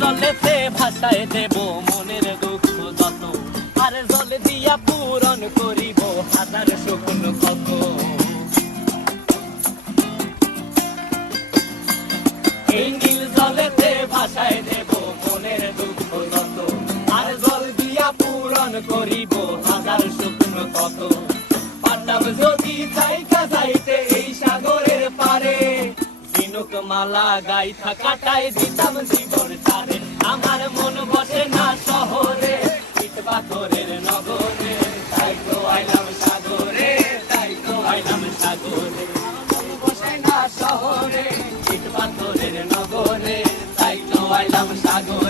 জলেতে ভাসায় দেব মনের দুঃখ যত, আর জল দিয়া পূরণ করিব হাজার শকুন কত। এই নীল জলেতে ভাসায় দেব মনের দুঃখ যত, আর জল দিয়া পূরণ করিব হাজার শকুন কত। পারতাম যদি থাইকা যাইতে এই সাগরের পারে, ঝিনুক মালা গাইথা কাটাই দিতাম জীবন ছাড়ে। আমার মন বসে না শহরে, ইট পাথরের নগরে, তাই তো আইলাম সাগরে, তাই তো আইলাম সাগরে। মন বসে না শহরে, ইট পাথরের নগরে, তাই তো আইলাম সাগরে।